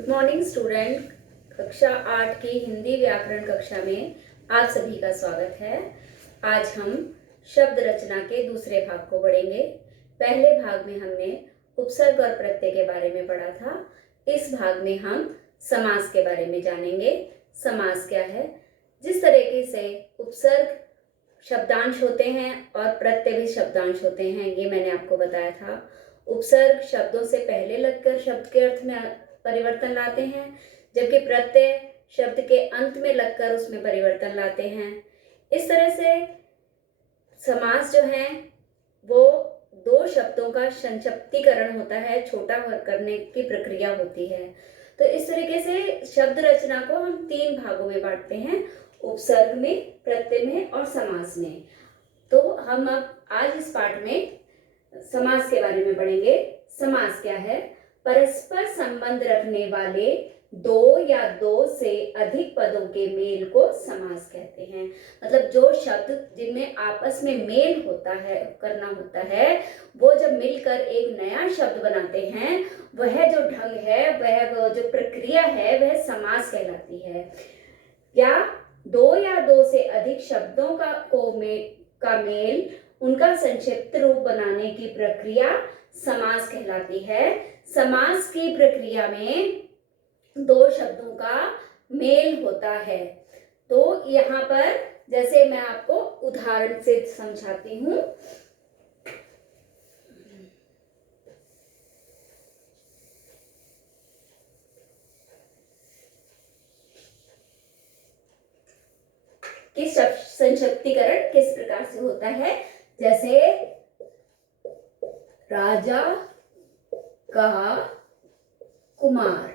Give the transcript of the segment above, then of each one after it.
Good morning student. कक्षा 8 की हिंदी व्याकरण कक्षा में आप सभी का स्वागत है। आज हम शब्द रचना के दूसरे भाग को पढ़ेंगे। पहले भाग में हमने उपसर्ग और प्रत्यय के बारे में पढ़ा था। इस भाग में हम समास के बारे में जानेंगे। समास क्या है, जिस तरीके से उपसर्ग शब्दांश होते हैं और प्रत्यय भी शब्दांश होते हैं, ये मैंने आपको बताया था। उपसर्ग शब्दों से पहले लगकर शब्द के अर्थ में परिवर्तन लाते हैं, जबकि प्रत्यय शब्द के अंत में लगकर उसमें परिवर्तन लाते हैं। इस तरह से समास जो है वो दो शब्दों का संक्षिप्तीकरण होता है, छोटा करने की प्रक्रिया होती है। तो इस तरीके से शब्द रचना को हम 3 भागों में बांटते हैं, उपसर्ग में, प्रत्यय में और समास में। तो हम अब आज इस पाठ में समास के बारे में पढ़ेंगे। समास क्या है? परस्पर संबंध रखने वाले दो या दो से अधिक पदों के मेल को समास कहते हैं। मतलब जो शब्द जिनमें आपस में मेल होता है, करना होता है, वो जब मिलकर एक नया शब्द बनाते हैं, वह जो ढंग है, वह जो प्रक्रिया है, वह समास कहलाती है। या दो से अधिक शब्दों का मेल, उनका संक्षिप्त रूप बनाने की प्रक्रिया समास कहलाती है। समास की प्रक्रिया में दो शब्दों का मेल होता है। तो यहाँ पर जैसे मैं आपको उदाहरण से समझाती हूँ। कि संक्षिप्तीकरण किस प्रकार से होता है। जैसे राजा का कुमार।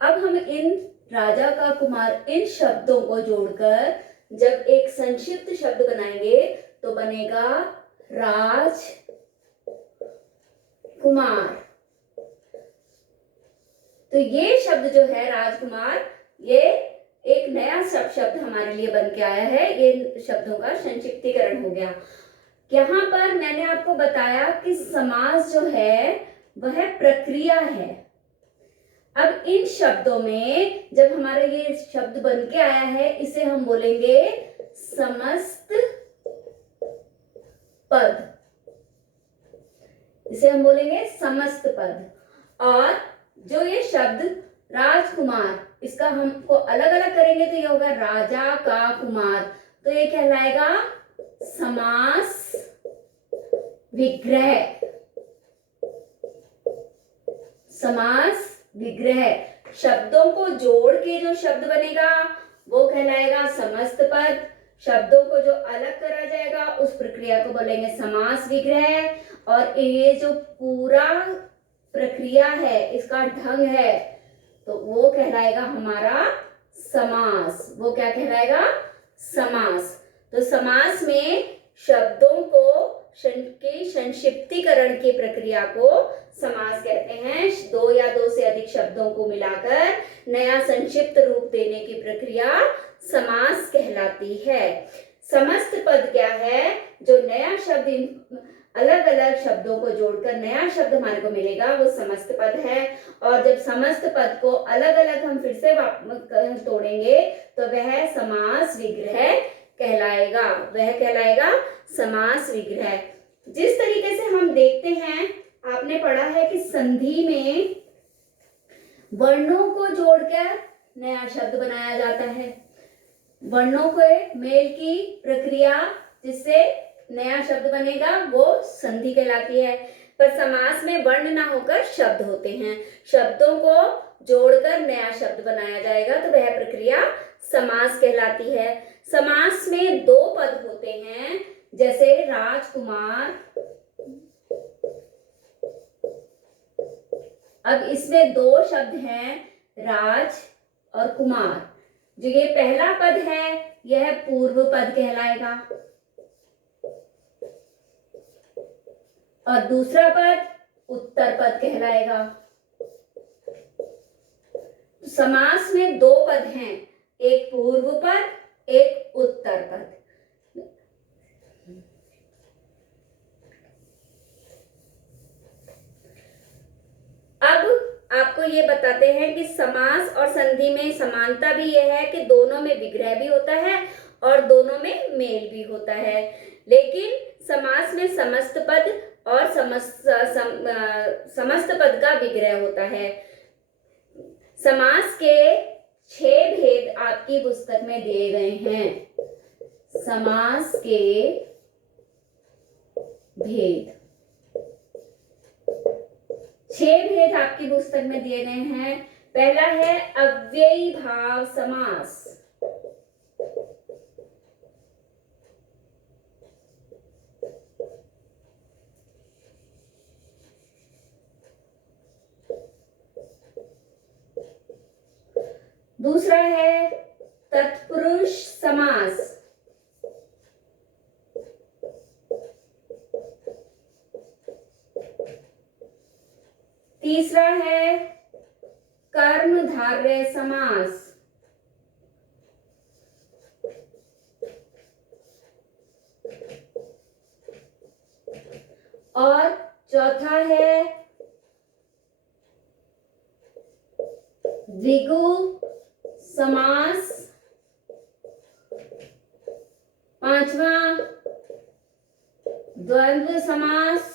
अब हम इन राजा का कुमार, इन शब्दों को जोड़कर जब एक संक्षिप्त शब्द बनाएंगे तो बनेगा राज कुमार। तो ये शब्द जो है राजकुमार, ये एक नया शब्द हमारे लिए बन के आया है। ये शब्दों का संक्षिप्तीकरण हो गया। यहाँ पर मैंने आपको बताया कि समास जो है वह प्रक्रिया है। अब इन शब्दों में जब हमारा ये शब्द बन के आया है, इसे हम बोलेंगे समस्त पद। इसे हम बोलेंगे समस्त पद। और जो ये शब्द राजकुमार, इसका हमको अलग अलग करेंगे तो ये होगा राजा का कुमार। तो ये कहलाएगा समास विग्रह। समास विग्रह। शब्दों को जोड़ के जो शब्द बनेगा वो कहलाएगा समस्त पद। शब्दों को जो अलग करा जाएगा उस प्रक्रिया को बोलेंगे समास विग्रह। और ये जो पूरा प्रक्रिया है, इसका ढंग है, तो वो कहलाएगा हमारा समास। वो क्या कहलाएगा? समास। तो समास में शब्दों को के संक्षिप्तीकरण की प्रक्रिया को समास कहते हैं। दो या दो से अधिक शब्दों को मिलाकर नया संक्षिप्त रूप देने की प्रक्रिया समास कहलाती है। समस्त पद क्या है? जो नया शब्द, इन अलग अलग शब्दों को जोड़कर नया शब्द हमारे को मिलेगा, वो समस्त पद है। और जब समस्त पद को अलग अलग हम फिर से तोड़ेंगे तो वह समास विग्रह कहलाएगा। वह कहलाएगा समास विग्रह। जिस तरीके से हम देखते हैं, आपने पढ़ा है कि संधि में वर्णों को जोड़कर नया शब्द बनाया जाता है। वर्णों के मेल की प्रक्रिया जिससे नया शब्द बनेगा वो संधि कहलाती है। पर समास में वर्ण ना होकर शब्द होते हैं। शब्दों को जोड़कर नया शब्द बनाया जाएगा तो वह प्रक्रिया समास कहलाती है। समास में दो पद होते हैं, जैसे राजकुमार। अब इसमें दो शब्द हैं, राज और कुमार। जो ये पहला पद है यह पूर्व पद कहलाएगा और दूसरा पद उत्तर पद कहलाएगा। समास में दो पद हैं, एक पूर्व पद, एक उत्तर पद। अब आपको ये बताते हैं कि समास और संधि में समानता भी यह है कि दोनों में विग्रह भी होता है और दोनों में मेल भी होता है। लेकिन समास में समस्त पद और समस्त पद का विग्रह होता है। समास के 6 भेद आपकी पुस्तक में दिए गए हैं। समास के भेद, 6 भेद आपकी पुस्तक में दिए गए हैं। पहला है अव्ययी भाव समास। दूसरा है तत्पुरुष समास। तीसरा है कर्मधारय समास। और चौथा है द्विगु समास। पांचवा द्वंद्व समास।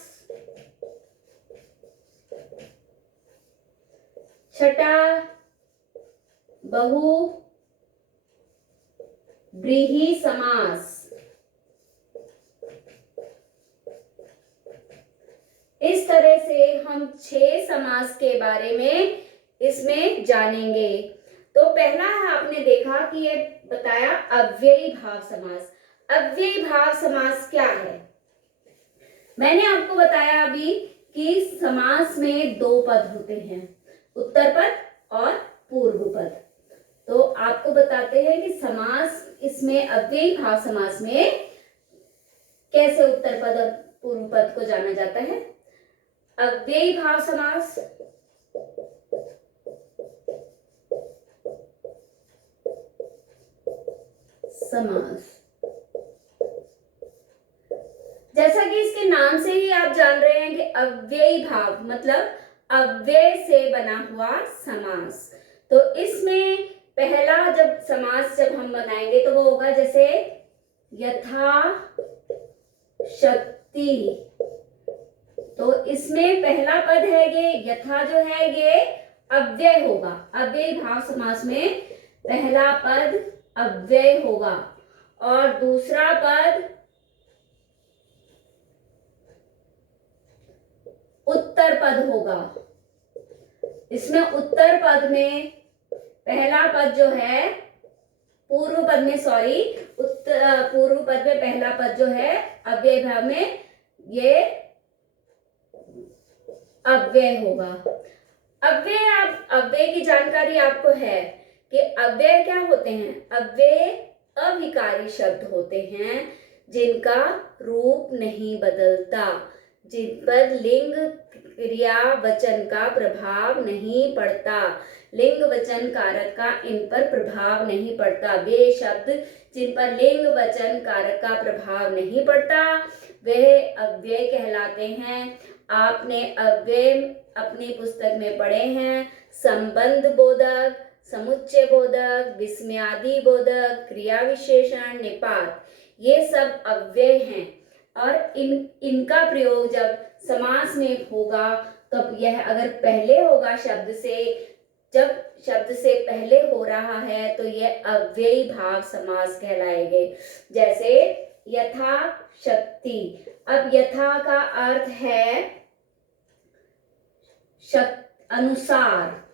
छठा बहु व्रीहि समास। इस तरह से हम 6 समास के बारे में इसमें जानेंगे। तो पहला आपने देखा कि ये बताया अव्ययी भाव समास। अव्ययी भाव समास क्या है? मैंने आपको बताया अभी कि समास में 2 पद होते हैं, उत्तर पद और पूर्व पद। तो आपको बताते हैं कि समास इसमें अव्ययी भाव समास में कैसे उत्तर पद और पूर्व पद को जाना जाता है। अव्ययी भाव समास जैसा कि इसके नाम से ही आप जान रहे हैं कि अव्ययी भाव मतलब अव्यय से बना हुआ समास। तो इसमें पहला जब हम बनाएंगे तो वो होगा जैसे यथा शक्ति। तो इसमें पहला पद है ये यथा जो है ये अव्यय होगा। अव्ययी भाव समास में पहला पद अव्यय होगा और दूसरा पद उत्तर पद होगा। इसमें उत्तर पद में पहला पद जो है पूर्व पद में पूर्व पद में पहला पद जो है अव्यय भाव में ये अव्यय होगा। अव्यय की जानकारी आपको है कि अव्यय क्या होते हैं। अव्यय अविकारी शब्द होते हैं जिनका रूप नहीं बदलता, जिन पर लिंग क्रिया वचन का प्रभाव नहीं पड़ता, लिंग वचन कारक का इन पर प्रभाव नहीं पड़ता। वे शब्द जिन पर लिंग वचन कारक का प्रभाव नहीं पड़ता वह अव्यय कहलाते हैं। आपने अव्यय अपनी पुस्तक में पढ़े हैं। संबंध बोधक, समुच्चय बोधक, विस्मयादि बोधक, क्रिया विशेषण, निपात, ये सब अव्यय हैं और इनका प्रयोग जब समास में होगा तब यह अगर पहले होगा जब शब्द से पहले हो रहा है तो यह अव्ययी भाव समास कहलाएंगे। जैसे यथा शक्ति। अब यथा का अर्थ है अनुसार।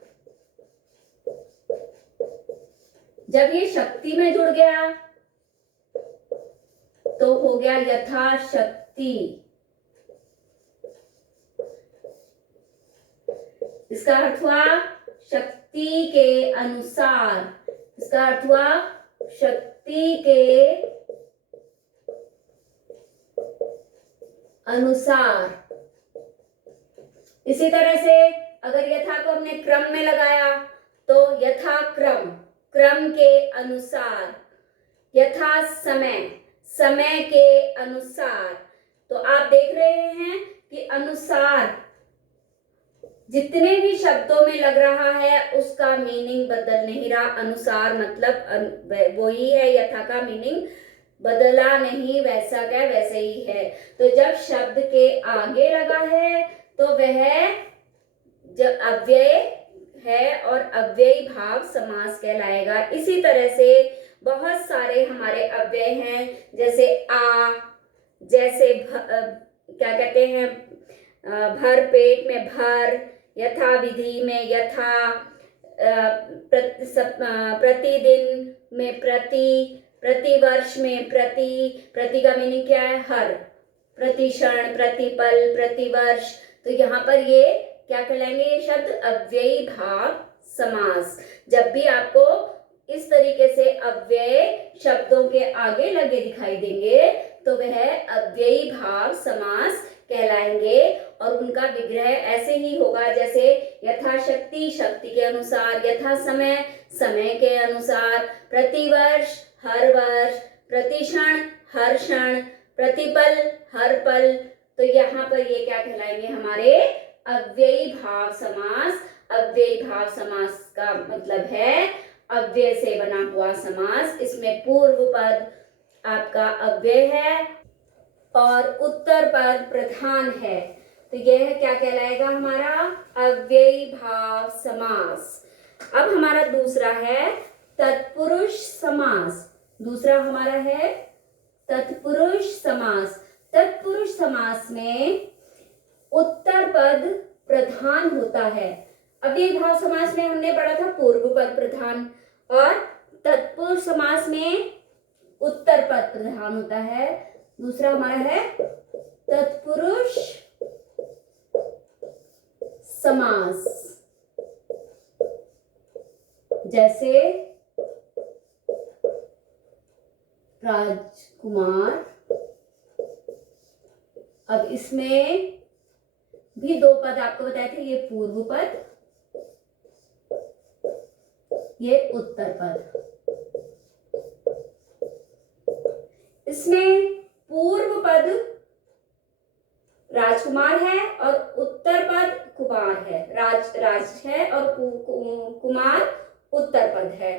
जब ये शक्ति में जुड़ गया तो हो गया यथा शक्ति। इसका अर्थ हुआ शक्ति के अनुसार। इसका अर्थ हुआ शक्ति के अनुसार। इसी तरह से अगर यथा को हमने क्रम में लगाया तो यथा क्रम, क्रम के अनुसार। यथा समय, समय के अनुसार। तो आप देख रहे हैं कि अनुसार जितने भी शब्दों में लग रहा है उसका मीनिंग बदल नहीं रहा, अनुसार मतलब वही है, यथा का मीनिंग बदला नहीं, वैसा क्या वैसे ही है। तो जब शब्द के आगे लगा है तो वह जब अव्यय है और अव्ययी भाव समास कहलाएगा। इसी तरह से बहुत सारे हमारे अव्यय हैं, जैसे आ, जैसे क्या कहते हैं, भर पेट में भर, यथा विधि में यथा, प्रतिदिन में प्रति, प्रतिवर्ष में प्रति, प्रति का मीनिंग क्या है, हर, प्रतिक्षण, प्रतिपल, प्रतिवर्ष। तो यहाँ पर ये क्या कहलाएंगे, ये शब्द अव्ययी भाव समास। जब भी आपको इस तरीके से अव्यय शब्दों के आगे लगे दिखाई देंगे तो वह अव्ययी भाव समास कहलाएंगे। और उनका विग्रह ऐसे ही होगा, जैसे यथाशक्ति शक्ति के अनुसार, यथा समय समय के अनुसार, प्रतिवर्ष हर वर्ष, प्रतिक्षण हर क्षण, प्रतिपल हर पल। तो यहाँ पर ये क्या कहलाएंगे, हमारे अव्ययी भाव समास। अव्ययी भाव समास का मतलब है अव्यय से बना हुआ समास। इसमें पूर्व पद आपका अव्यय है और उत्तर पद प्रधान है, तो यह क्या कहलाएगा, हमारा अव्ययी भाव समास। अब हमारा दूसरा है तत्पुरुष समास। दूसरा हमारा है तत्पुरुष समास। तत्पुरुष समास में उत्तर पद प्रधान होता है। अव्ययी भाव समास में हमने पढ़ा था पूर्व पद प्रधान, और तत्पुरुष समास में उत्तर पद प्रधान होता है। दूसरा हमारा है तत्पुरुष समास। जैसे राजकुमार, अब इसमें भी दो पद आपको बताए थे, ये पूर्व पद, ये उत्तर पद। इसमें पूर्व पद राजकुमार है और उत्तर पद कुमार है। राज है और कुमार उत्तर पद है।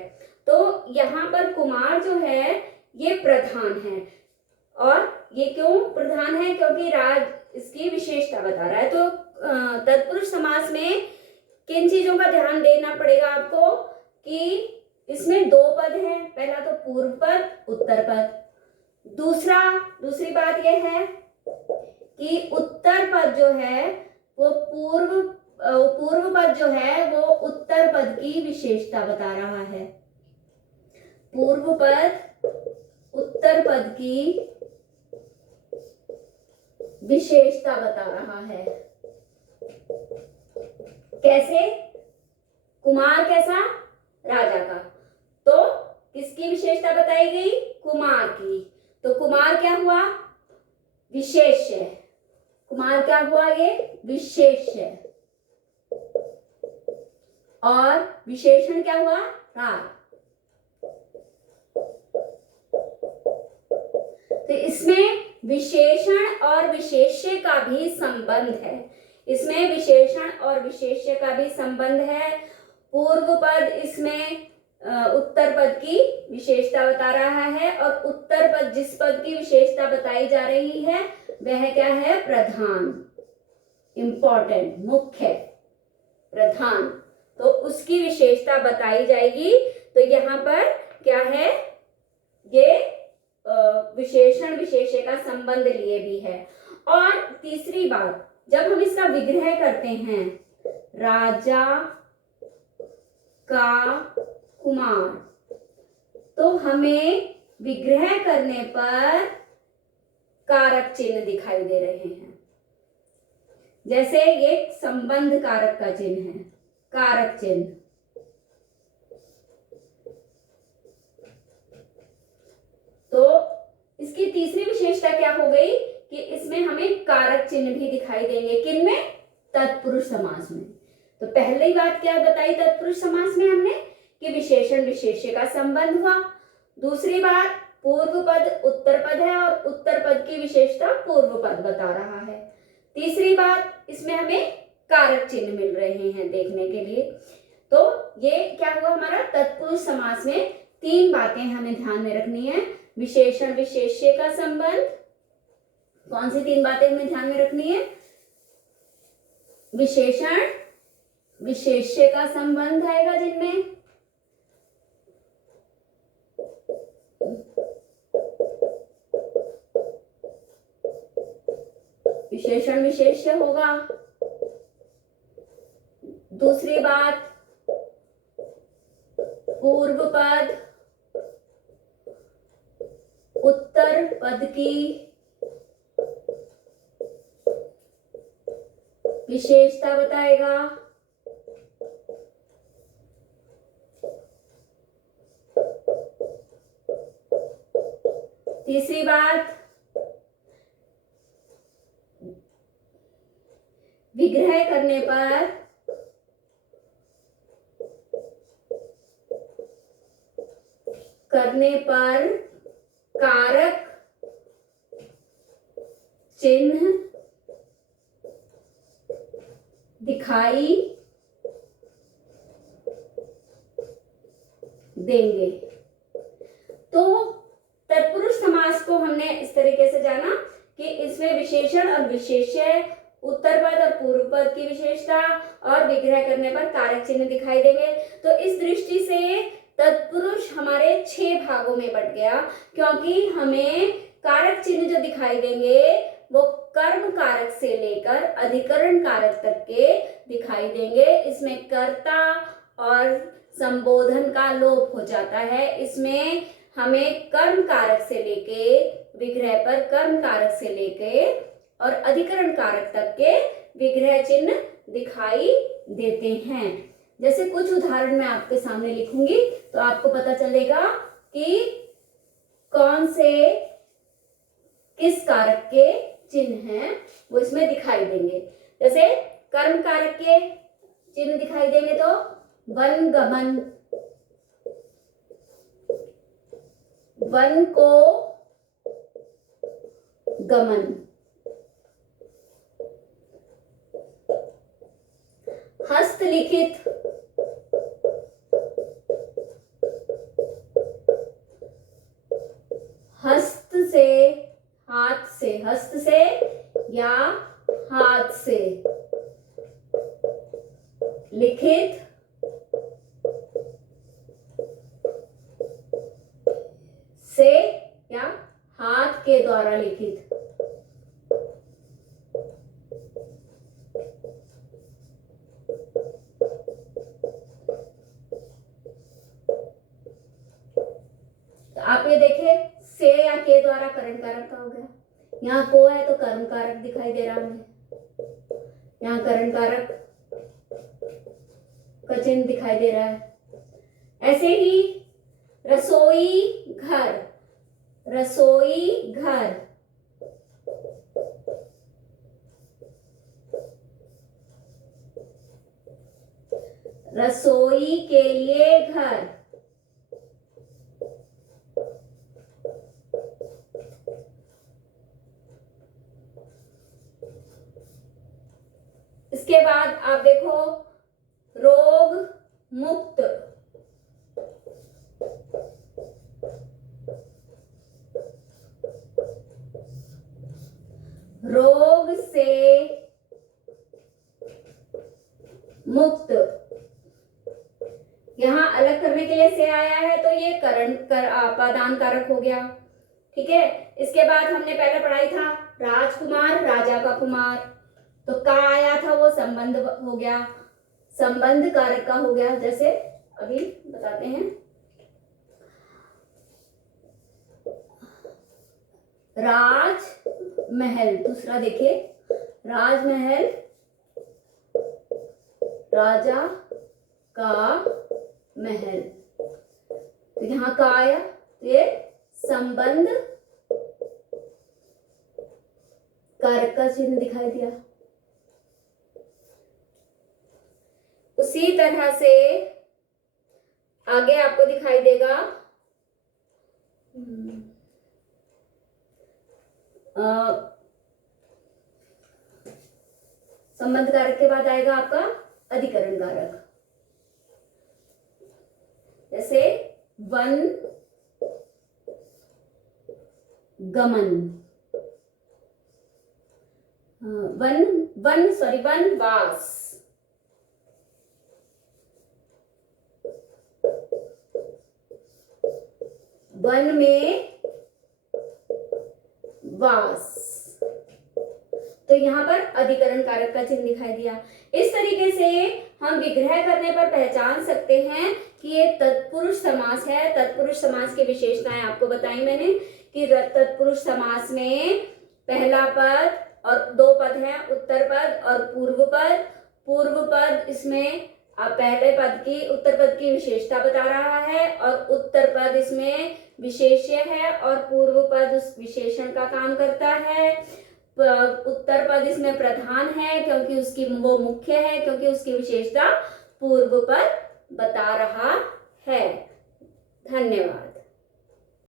तो यहाँ पर कुमार जो है ये प्रधान है, और ये क्यों प्रधान है, क्योंकि राज इसकी विशेषता बता रहा है। तो तत्पुरुष समास में किन चीजों का ध्यान देना पड़ेगा आपको, कि इसमें दो पद हैं, पहला तो पूर्व पद उत्तर पद। दूसरी बात यह है कि उत्तर पद जो है वो पूर्व पद जो है वो उत्तर पद की विशेषता बता रहा है। पूर्व पद उत्तर पद की विशेषता बता रहा है। कैसे, कुमार कैसा, राजा का, तो किसकी विशेषता बताई गई, कुमार की। तो कुमार क्या हुआ, विशेष्य। कुमार क्या हुआ, ये विशेष्य, और विशेषण क्या हुआ, राज। तो इसमें विशेषण और विशेष्य का भी संबंध है। इसमें विशेषण और विशेष्य का भी संबंध है। पूर्व पद इसमें उत्तर पद की विशेषता बता रहा है, और उत्तर पद जिस पद की विशेषता बताई जा रही है वह क्या है, प्रधान, इंपॉर्टेंट, मुख्य, प्रधान। तो उसकी विशेषता बताई जाएगी। तो यहाँ पर क्या है, ये विशेषण विशेष्य का संबंध लिए भी है। और तीसरी बात, जब हम इसका विग्रह करते हैं, राजा का कुमार, तो हमें विग्रह करने पर कारक चिन्ह दिखाई दे रहे हैं। जैसे ये संबंध कारक का चिन्ह है, कारक चिन्ह। तो इसकी तीसरी विशेषता क्या हो गई कि इसमें हमें कारक चिन्ह भी दिखाई देंगे। किनमें, तत्पुरुष समास में। तो पहली बात क्या बताई तत्पुरुष समास में हमने, कि विशेषण विशेष्य का संबंध हुआ। दूसरी बात, पूर्व पद उत्तर पद है और उत्तर पद की विशेषता पूर्व पद बता रहा है। तीसरी बात, इसमें हमें कारक चिन्ह मिल रहे हैं देखने के लिए। तो ये क्या हुआ हमारा तत्पुरुष समास में 3 बातें हमें ध्यान में रखनी है। विशेषण विशेष्य का संबंध, कौन सी 3 बातें हमें ध्यान में रखनी है? विशेषण विशेष्य का संबंध आएगा जिनमें, विशेषण विशेष्य होगा। दूसरी बात, पूर्व पद उत्तर पद की विशेषता बताएगा। तीसरी बात, विग्रह करने पर कारक चिन्ह दिखाई देंगे। तो तत्पुरुष समास को हमने इस तरीके से जाना कि इसमें विशेषण और विशेष्य, उत्तर पद और पूर्व पद की विशेषता और विग्रह करने पर कारक चिन्ह दिखाई देंगे। तो इस दृष्टि से तत्पुरुष हमारे 6 भागों में बट गया, क्योंकि हमें कारक चिन्ह जो दिखाई देंगे वो कर्म कारक से लेकर अधिकरण कारक तक के दिखाई देंगे। इसमें कर्ता और संबोधन का लोप हो जाता है। इसमें हमें कर्म कारक से लेके विग्रह पर कर्म कारक से लेके और अधिकरण कारक तक के विग्रह चिन्ह दिखाई देते हैं। जैसे कुछ उदाहरण मैं आपके सामने लिखूंगी तो आपको पता चलेगा कि कौन से किस कारक के चिन्ह हैं वो इसमें दिखाई देंगे। जैसे कर्म कारक के चिन्ह दिखाई देंगे तो वन गमन, वन को गमन, हस्तलिखित, हस्त से, हाथ से, हस्त से या हाथ से लिखित, से या हाथ के द्वारा लिखित, तो आप ये देखिए से या के द्वारा करण कारक का हो गया। यहाँ को है तो कर्म कारक दिखाई दे रहा हमें, यहाँ करण कारक का चिन्ह दिखाई दे रहा है। ऐसे ही रसोई घर, रसोई घर, रसोई के लिए घर, इसके बाद आप देखो रोग मुक्त, रोग से मुक्त, यहां अलग करने के लिए से आया है तो ये पदान कारक हो गया। ठीक है, इसके बाद हमने पहले पढ़ाई था राजकुमार, राजा का कुमार, तो का आया था वो संबंध हो गया, संबंध कारक का हो गया। जैसे अभी बताते हैं, राजमहल, दूसरा देखिए राजमहल, राजा का महल, तो यहां का आया तो ये संबंध कारक का चिन्ह दिखाई दिया। उसी तरह से आगे आपको दिखाई देगा संबंध कारक के बाद आएगा आपका अधिकरण कारक, जैसे वन गमन, वनवास, वन में वास। तो यहाँ पर अधिकरण कारक का चिन्ह दिखाई दिया। इस तरीके से हम विग्रह करने पर पहचान सकते हैं कि ये तत्पुरुष समास है। तत्पुरुष समास की विशेषताएं आपको बताई मैंने कि तत्पुरुष समास में पहला पद और दो पद हैं, उत्तर पद और पूर्व पद। पूर्व पद इसमें पहले पद की, उत्तर पद की विशेषता बता रहा है और उत्तर पद इसमें विशेष्य है और पूर्व पद उस विशेषण का काम करता है। उत्तर पद इसमें प्रधान है क्योंकि उसकी वो मुख्य है, क्योंकि उसकी विशेषता पूर्व पद बता रहा है। धन्यवाद।